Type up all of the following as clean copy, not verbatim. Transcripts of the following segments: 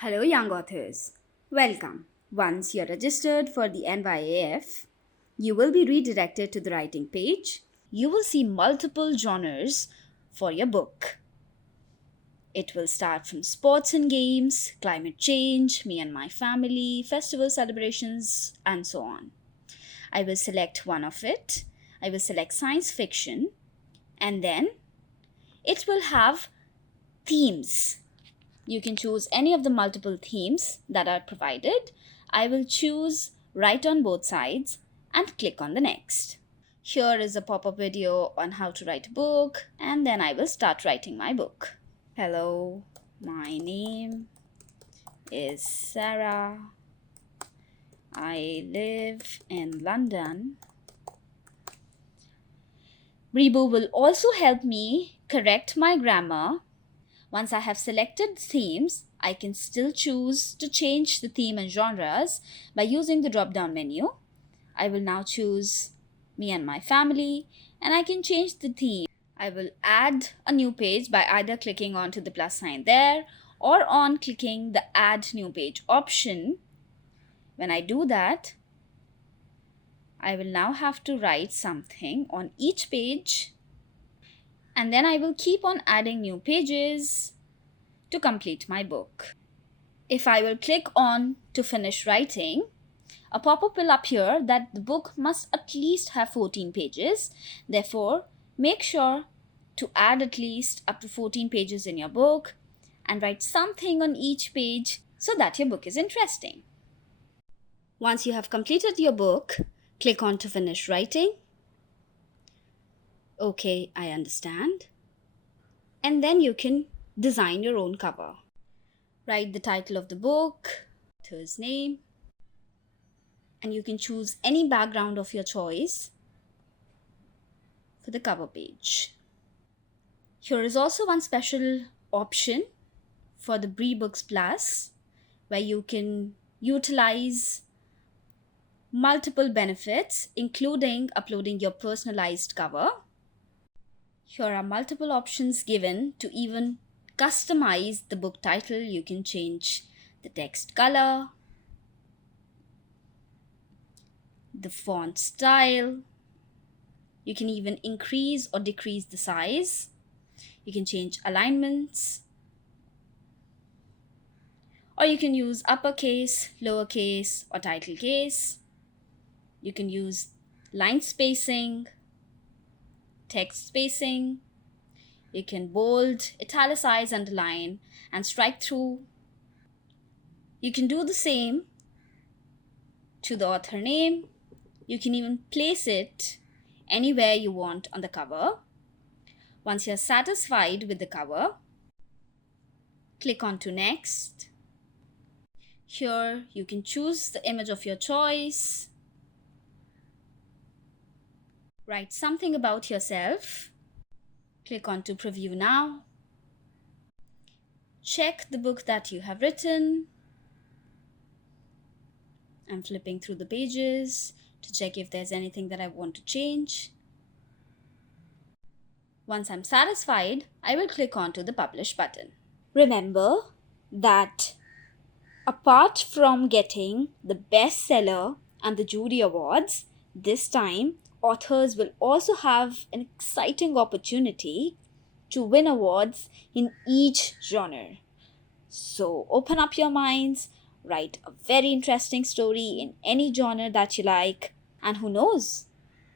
Hello, young authors. Welcome. Once you're registered for the NYAF, you will be redirected to the writing page. You will see multiple genres for your book. It will start from sports and games, climate change, me and my family, festival celebrations, and so on. I will select one of it. I will select science fiction, and then it will have themes. You can choose any of the multiple themes that are provided. I will choose write on both sides and click on the next. Here is a pop-up video on how to write a book, and then I will start writing my book. Hello, my name is Sarah. I live in London. BriBooks will also help me correct my grammar. Once I have selected themes, I can still choose to change the theme and genres by using the drop-down menu. I will now choose me and my family, and I can change the theme. I will add a new page by either clicking onto the plus sign there or on clicking the add new page option. When I do that, I will now have to write something on each page, and then I will keep on adding new pages to complete my book. If I will click on to finish writing, a pop-up will appear that the book must at least have 14 pages. Therefore, make sure to add at least up to 14 pages in your book and write something on each page so that your book is interesting. Once you have completed your book, click on to finish writing. Okay, I understand. And then you can design your own cover. Write the title of the book, author's name, and you can choose any background of your choice for the cover page. Here is also one special option for the BriBooks Plus, where you can utilize multiple benefits, including uploading your personalized cover. Here are multiple options given to even customize the book title. You can change the text color, the font style. You can even increase or decrease the size. You can change alignments. Or you can use uppercase, lowercase, or title case. You can use line spacing, text spacing. You can bold, italicize, underline, and strike through. You can do the same to the author name. You can even place it anywhere you want on the cover. Once you're satisfied with the cover, click on to next. Here you can choose the image of your choice. Write something about yourself. Click on to preview now. Check the book that you have written. I'm flipping through the pages to check if there's anything that I want to change. Once I'm satisfied, I will click on to the publish button. Remember that apart from getting the bestseller and the jury awards, this time authors will also have an exciting opportunity to win awards in each genre. So open up your minds, write a very interesting story in any genre that you like, and who knows,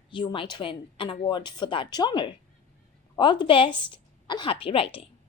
you might win an award for that genre. All the best and happy writing.